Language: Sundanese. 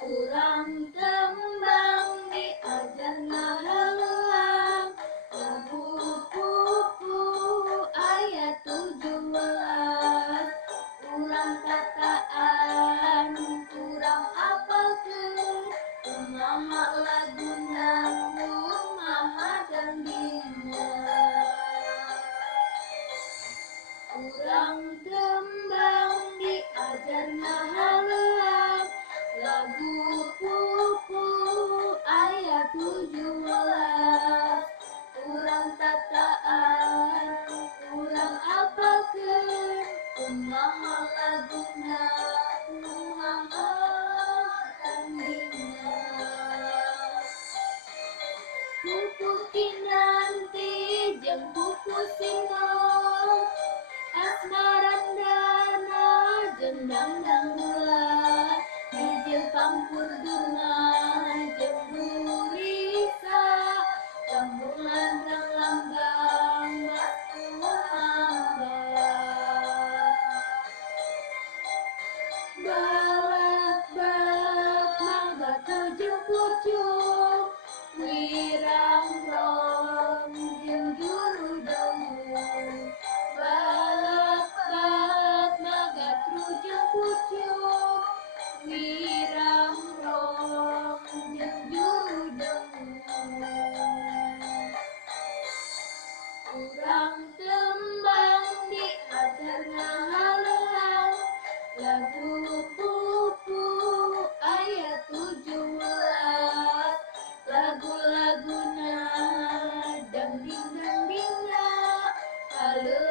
Urang tembang diajar ngahalang lagu pupu ayat 17. Urang tataan urang apalkeun kumaha laguna kumaha dangdingna. Urang tembang diajar ngahalang lagu pupu ayat 17. Urang tataan urang apalkeun kumaha laguna kumaha tandingna. Pupu kinanti jeung pupu sinong asmarandana jeung dangdang gula hijil pampurduna jeung burisa campur landrang lambang batu mamba. Balak-balak mangga tujung pucung wirang-rong jeung juru dongmu. Balak-balak mangga tujung pucung wirang-rong jeung juru dongmu. Urang tembang diajar ngahalang lagu pupu ayat 17. Lagu-laguna dangding-dangdingna haleuh